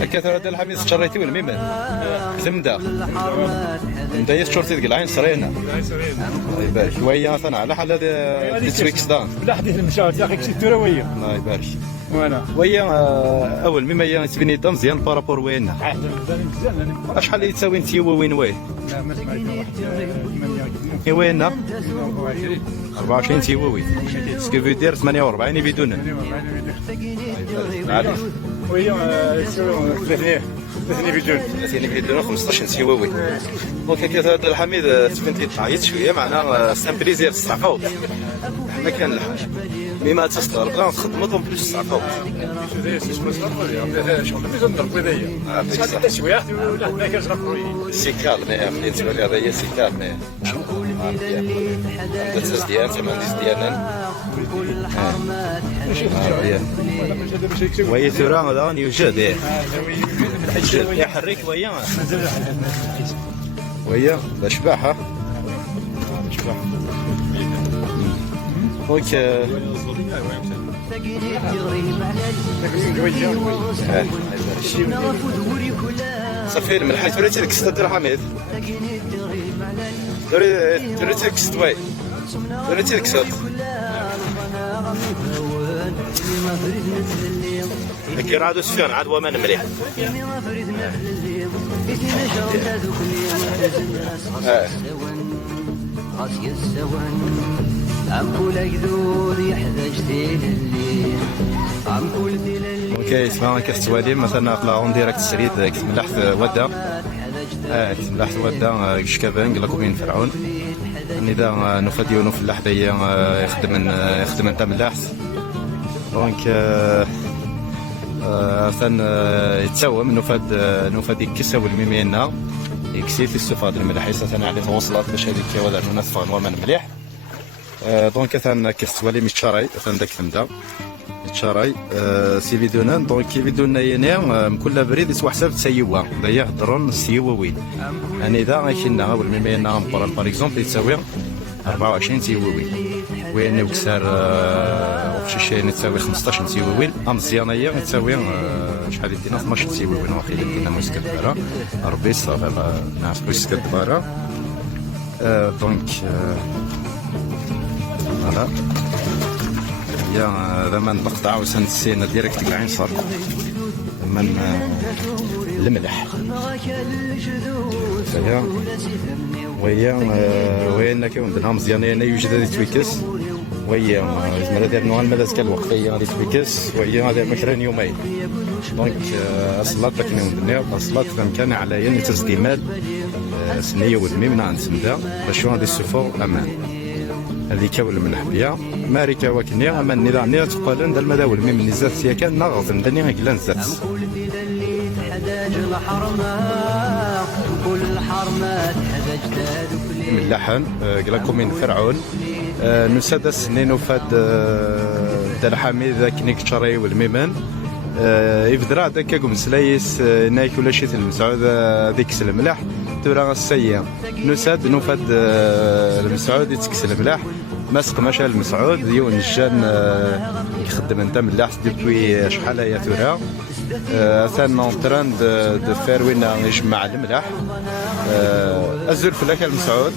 الكثرة ديال الحميد شريتي ولا ميمن؟ زمدة مدا شرتي ديك العين سرينا الله يبارك ويا ثنا على حال هذا تسويكس دان لا حديث المشاهد يا اخي كنت رويه الله يبارك وانا ويا اول مما يتبني دا مزيان بارابور وين شحال يتساوي انت وين وين لا ما وين 24 تيوي سكو في دير 48 بدون عالي وهي 3 بدون 30 بدون 15 تيوي دونك هكا هذا الحميد تبنتي تعيط شويه معنا سان بليزير الصعفاوط ما كان الحال مما تصدر بغا نخدمو دون بلوس الصعفاوط سي كالم بالنسبه لي هذا سي كالم التسديد ديال ثمن ديالنا وهي ثورة هذا يوجد يحرك وهي شباحة دونك صافي من حيث وليتي ديك 6 درهم حميد وليتي ديك 6 وي وليتي ديك 6 هكي راه عادو سفيان عاد ومان مليح اوكي اسمع كاستوالي مثلا طلع اون ديريكت سريد كتملحت ودا كتملحت ودا شكابان قال لكم فرعون النظام نفديو في اللحظيه يخدم انت ملاحت دونك ثان يتساوم نفاد يكسا والميمينا يكسي في السفاد الملاحيسه ثاني عليه توصلات باش هذيك ولا الناس فغنوا من مليح دونك ثان كيستوالي ميتشاراي ثان داك تمدا ميتشاراي سي فيديونان دونك كي فيديونا ينام كل بريد يسوى حساب تسيوا دايا هضرون سيوا وين يعني اذا كنا والميمينا مبرر باغ اكزومبل يتساوي 24 تيوي وين يكسر وفشي تساوي 15 تيوي مزيانيه تساوي شحال دينا 12 تيوي واخا دينا مسكت برا ربي صافي نعرف مسكت برا دونك فوالا يا لما نقطع وسنسينا ديريكت العين صار من الملح وين كون دنا مزيان انا يوجد هذه تويكس وهي زعما ديال نوع المدى كان الوقتيه غادي تويكس وهي هذا مكران يومين دونك اصلات لكن الدنيا اصلات كان على ين تسديمال سنيه والميم نسمدا باش غادي السفور امان هذيك ولا من حبيه ماريكا وكني اما النظام نيا تقالن دال المدى والميم نزات سيا كان ناغز ندني غير نزات من اللحن قال لكم من فرعون نساد السنين وفاد دال حميد ذاك نيك تشري والميمان يفدرا داك كوم سلايس نايك ولا شي المسعود ديك الملاح تورا السيا نساد نفاد المسعود يتكس الملاح ماسق مشى المسعود يون الجان يخدم انت ملاح ديبوي شحال يا تورا ثان اونتران دو فير وين يجمع الملاح ازول فلاك المسعود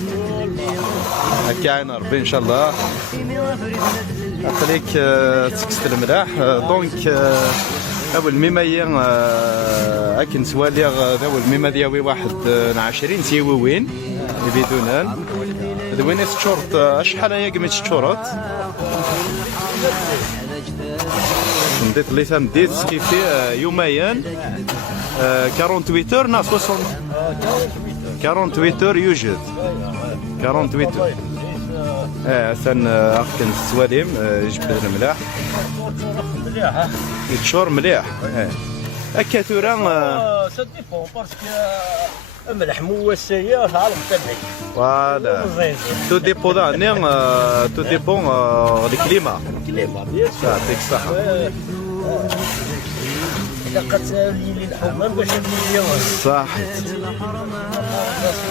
هكا عين ربي ان شاء الله خليك تكست الملاح دونك اول ميمايا اكن سوالي اول ميما دياوي 21 تيوين بدونان دوين تشورت شحال هي قميت الشورات نديت لي نديت كيفي يوميا 48 اور نا 60 48 اور يوجد 48 ثان اخكن السواليم جبد الملاح مليح يتشور مليح هكا تورا سا ديبون باسكو الملح موسيه عالم تبعي فوالا تو ديبون تو ديبون الكليما بيان سور يعطيك الصحة دقت لي الحمام باش ندير صح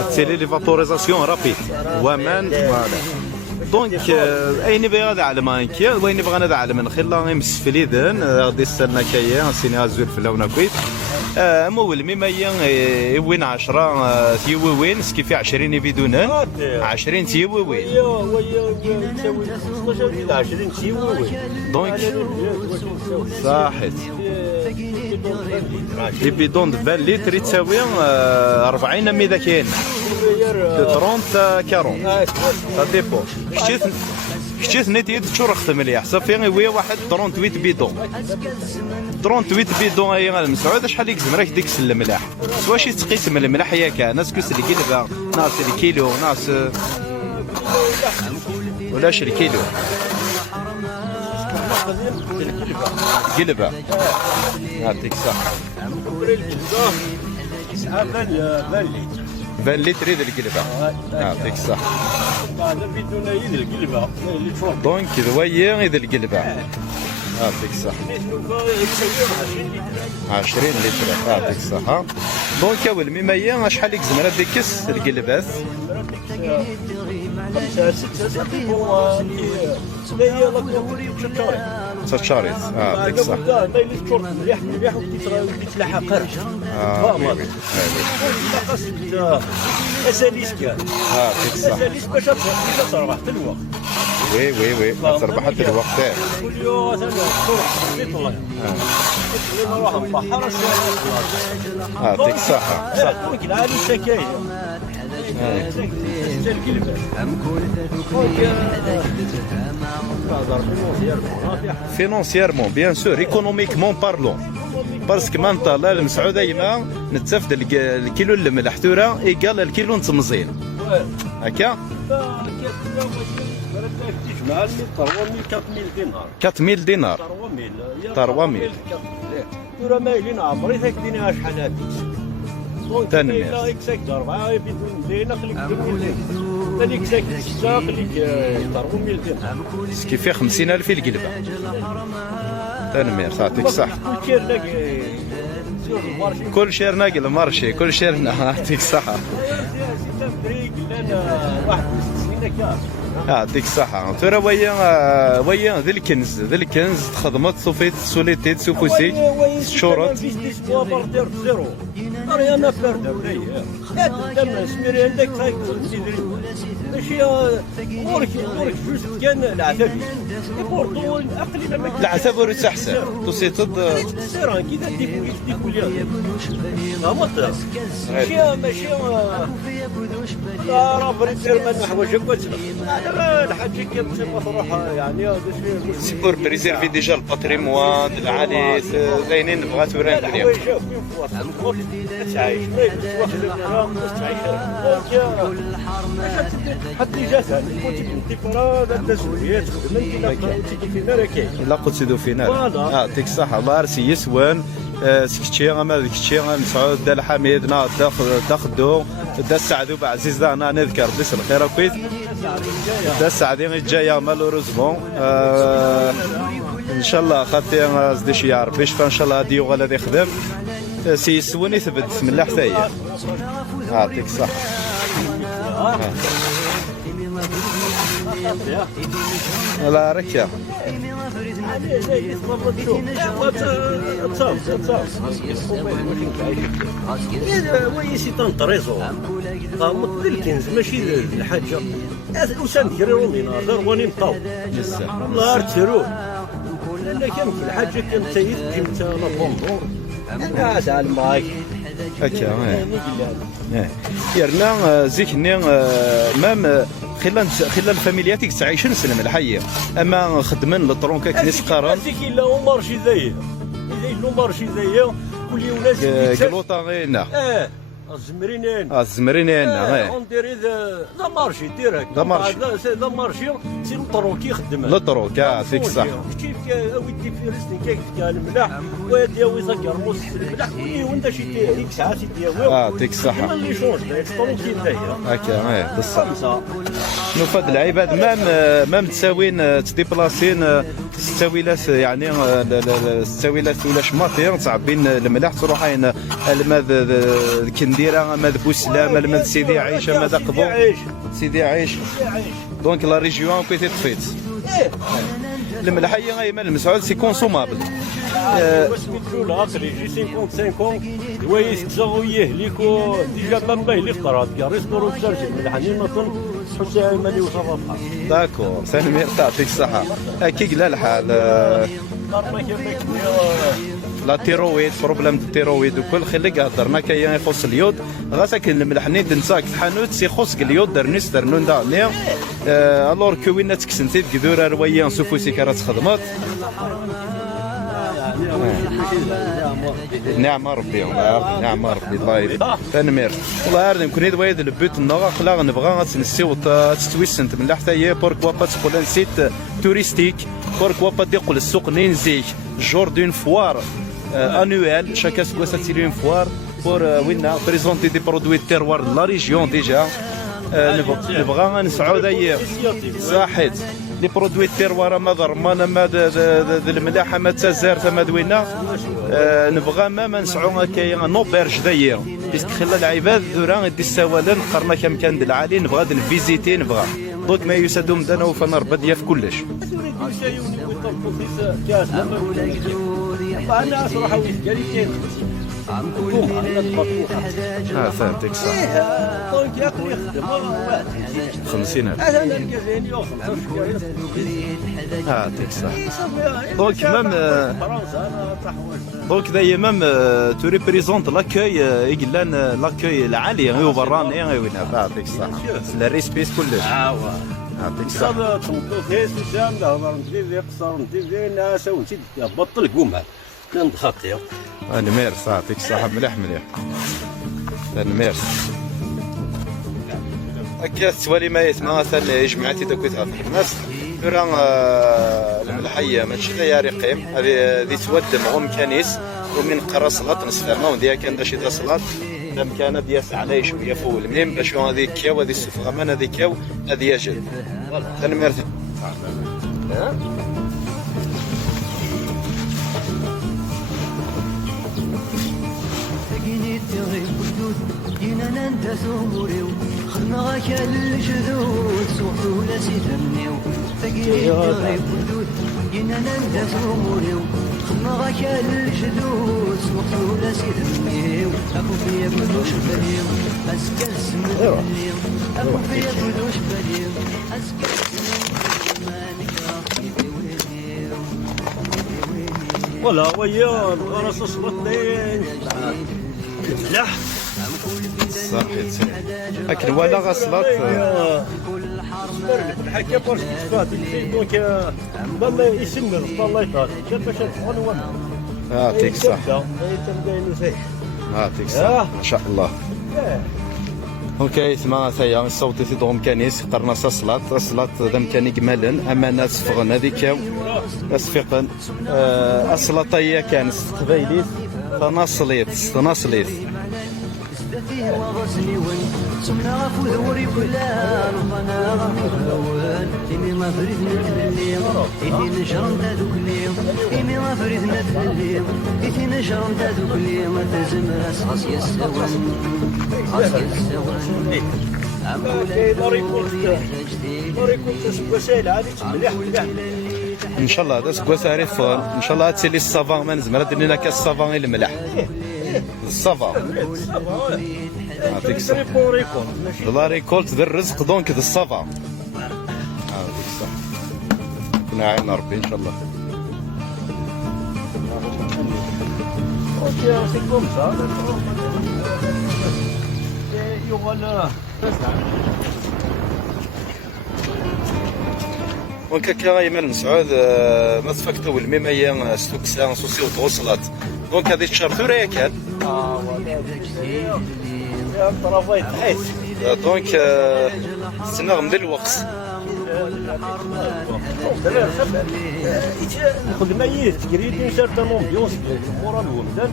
تسيلي لي فابوريزاسيون رابيد ومان فوالا دونك اين بغا هذا على مانكيا وين بغا هذا على من خلا يمسفل اذن غادي يستنى كايا سيني ازول في اللون كويت مول مما وين 10 تيوين سكيفي 20 بدون 20 تيوين ويا تساوي 15 20 تيوين دونك صحيت لي بيدون د 20 لتر تساوي 40 ميدا كاين 30 40 ça dépend كشتي نيتي تشرخت مليح صافي ويا واحد 38 بيدون 38 بيدون هي المسعود شحال يكزم راك ديك السلم ملاح سوا شي تقيس من الملاح ياك ناس كوس اللي كيلبا ناس الكيلو ناس ولا شري كيلو قلبه يعطيك الصحة 20 لتر يد القلبه يعطيك الصحة هذا بدون يد القلبه اللي تشرب دونك ذويا يد القلبه يعطيك الصحة 20 لتر يعطيك الصحة دونك اول مما هي شحال يكزم راه ديكس القلبات 5 6 تشاريت يعطيك الصحة ما يلي تشرب مليح مليح وتتلاحق قرش اساليس كان يعطيك الصحة اساليس باش تربح حتى الوقت وي تربح حتى الوقت كل يوم مثلا تروح تطلع نروح البحر يعطيك الصحة صح العالي سكاين فينونسييرمون بيان سور ايكونوميكمون بارلون باسكو ما نطلع المسعود دايما نتسافد الكيلو الملح ثوره ايكال الكيلو نتمزين هكا 4000 دينار 4000 ثوره مايلين عمري ثاك دينا شحال هذيك تنمية لا يكسك 4 بدون دينا خليك 2000 هذيك ساك 6 خليك 4000 كيفي 50000 في القلبة تنمية يعطيك الصحة كل شير ناقل المارشي كل شير يعطيك الصحة يعطيك الصحة ترى ويا ذي الكنز تخدمت صوفيت سوليتيت سوفوسي شورت انا فرده ولا سميري عندك خايف ماشي ورك جوست كان العتبي يبورطو اقليل ما العتب ورث احسن توسيتد سيران كي ديكو ليا ماشي راه بريزير ما حوايج هكا الحاج كي تروح يعني سي بور بريزيرفي ديجا الباتريموان العالي زاينين نبغى توران الدنيا تعيش حتى جاتها كنت انتفاضه التسويات لا قلت سيدو فينال يعطيك الصحة الله راسي يسوان سكتشي غما ذكتشي غنسعود دا الحميد نا دا خدو دا السعدو بعزيز دا انا نذكر بس الخير كويت دا السعدي جايه مالوروزمون ان شاء الله خاطي زدي شي يا ربي شفا ان شاء الله هادي غادي يخدم سي يسوني ثبت من الله حتى هي يعطيك الصحة لا ركيا ويسي تنطريزو قامت الكنز ماشي الحاجه وسام كيرون دينار واني نطاو الله تسرو لا كان الحاجه كانت تايد جبت لا بومبو انا سال ماي هكا يرنا زيكني مام خلال الفاميليات تعيشن سلم الحيه اما خدمن الطرونكا كنيس قران هذيك الا مارشي زايه الا مارشي زايه كل ولاد كلوطا غينا الزمرينين الزمرينين اون ديري ذا مارشي ديريكت ذا مارشي سي الطروك يخدم الطروك يعطيك الصح كيف ودي في ريستين كيف كان الملاح ويدي ويذكر موس الملاح وانت شي ديك ساعه سي ديال يعطيك الصحه اللي شونج الطروك يدير هكا بالصح نفاد العباد مام تساوين تديبلاسين الساويلات يعني الساويلات ولا شماطير تعبين الملاح تروح هنا الماذ كنديره ماذ بوسلام ماذ سيدي عيشه ماذ قبو سيدي عيش دونك لا ريجيون كي تطفيت الملاح هي غايمه المسعود سي كونسومابل سميتو العقل يجي 55 الوايس تزاويه ليكو ديجا بامباي اللي خطرات كاع ريسبورو تشارجي ملحانين نطن حتى مالي وصفه بحال داكور سالمير تعطيك الصحه كي قلا الحال لا تيرويد بروبليم دو تيرويد وكل خليك هضرنا كاين يخص اليود غاساك الملحني دنساك الحانوت سي خص اليود درنيس درنون دانيا الور كو وين تكسنتي كدور روايان سوفوسي كرا تخدمات نعم ربي نعم ربي الله يبارك تنمير والله عارف يمكن هذا واحد البيت النغا خلا نبغى نسيو تستويسنت من حتى هي بوركوا با تقول سيت توريستيك بوركوا با تقول السوق نينزيك جور دون فوار انويل chaque fois ça tire une foire pour présenter des produits de terroir de la région déjà نبغى نسعوا ذي صحيت لي برودوي التيروار ما ضرمانه ما الملاحه ما تزار ما دوينا نبغى ما نسعوا كاين نوبرج ذي بيسك خلى العباد ذورا يدي السوالن قرنا كم كان العالي نبغى نفيزيتي نبغى دوك ما يسادو مدنا وفنا ربديه في كلش انا صراحه ويسكاليتين فهمتك صح 50,000 يعطيك صح دونك مام دونك دايما مام تو ريبريزونت لاكوي يقلان لاكوي العالي هو براني وين يعطيك صح لا ريسبيس كلش يعطيك صح تنطوط هيس وسام هضر نتي قصر نتي ناس ونتي بطل قومها كان خاطير انا ميرس يعطيك الصحة مليح مليح انا ميرس هكا السوالي ما يسمع مثلا جمعتي دوك تهضر الناس راه الملحية ماشي لا رقيم هذه تود معهم كنيس ومن قرا صلاة نصف ما وديها كان داشي تا صلاة لم كان دياس عليه شوية فول منين باش هذه كاو هذه السفغة من هذه كاو هذه يجل انا ميرس جينا ننتسو مريو خدنا غاكا للجدود سوحتو لاسي ثمنيو فقيت غيب ودود جينا ننتسو مريو خدنا غاكا للجدود سوحتو لاسي ثمنيو اكو فيا كلوش بليو اسكا السم بليو اكو فيا كلوش بليو اسكا السم ما نكره ولا ويا الغرس صبتين لا صحيت لكن ولا غسلات الحكايه برك تفادي دونك بما يسمر الله يطال باش تدخل هو يعطيك صح يعطيك صح ما شاء الله اوكي اسمع ثايا الصوت تيدوم كانيس قرنا صلاه ذم كان يكملن امانات صفغنا هذيك اسفقن الصلاه هي كان قبيليت تناصليت فيه وغسني ون سمنا غفو ذوري فلان وخنا غفو ذوان إمي ما فريدنا تلليم إثي نشرم تذوك ليم إمي ما فريدنا تلليم إثي نشرم تذوك ليم تزم راس خاص يسوان خاص يسوان ان شاء الله هذا سكوا ساريف ان شاء الله تسيلي الصافان ما نزمر درنا لك الصافان الملح الصافان يعطيك الصحة لا ريكولت ذا الرزق دونك ذا الصافان يعطيك الصحة كنا عين ربي ان شاء الله وكاكا ايمن مسعود ما تفكتو الميم هي ستوكسان سوسي وتوصلات دونك هذه الشرطه راه كان طرفاي تحيت دونك استنى غمد الوقت خذ ميت كريتي سيرتان امبيونس مورا الومدان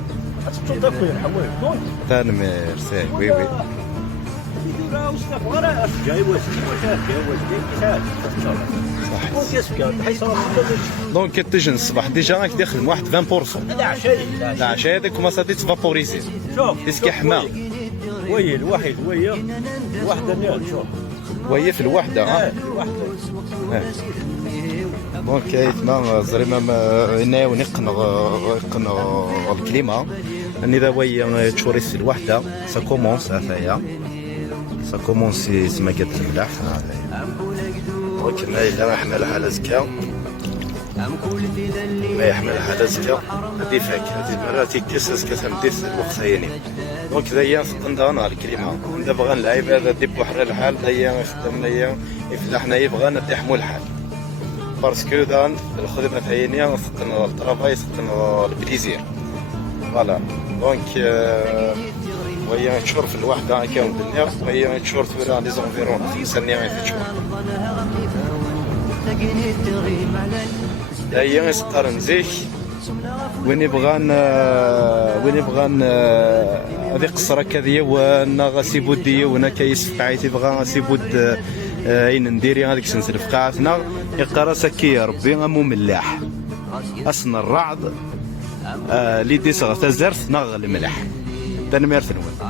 تشوف داك يرحموه دونك تنمير سي وي وي لا وصلت غير جاي واسدي واش جاي واسدي كيساعد وكيسبيان حيت راه دونك تجي الصباح ديجا راك داخل واحد 20%. العشاء العشاء هذاك كوماسا تيتفابوريزي شوف تيسكي حما وهي الواحد وهي واحدة نيال شوف وهي في الوحده. واحدة دونك يتما زريما هنايا ونقن الكليمه اني ذا وهي تشوريس الوحده سا كومونس هذايا سا كومونس زعما قد الملاح هذايا. دونك هنايا الا حمل على زكا ما يحمل على زكا هذه فاك هذه مرات يكسس كتمديس الوقت ثاني. دونك ذايا نقن الكليمه دابا غنلعب هذا ديب بحر الحال ذايا خدمنا هي يفلحنا يبغى ندحمو الحال باسكو دان الخدمه تاعي نسقن الطرافاي نسقن البليزير فوالا. دونك وهي تشور في الوحده كاين الدنيا وهي تشور تورا لي زونفيرون تسني غير تشور هي يسقر نزيك وين يبغان هذه قصره كذيه وانا غاسي بودي وانا كيس قاعد يبغى غاسي بود اين نديري هذيك سنسل في قاعتنا يقرا سكي ربي غمو ملاح اصلا الرعد اللي دي صغر تزرت نغ الملح تنمير تنوي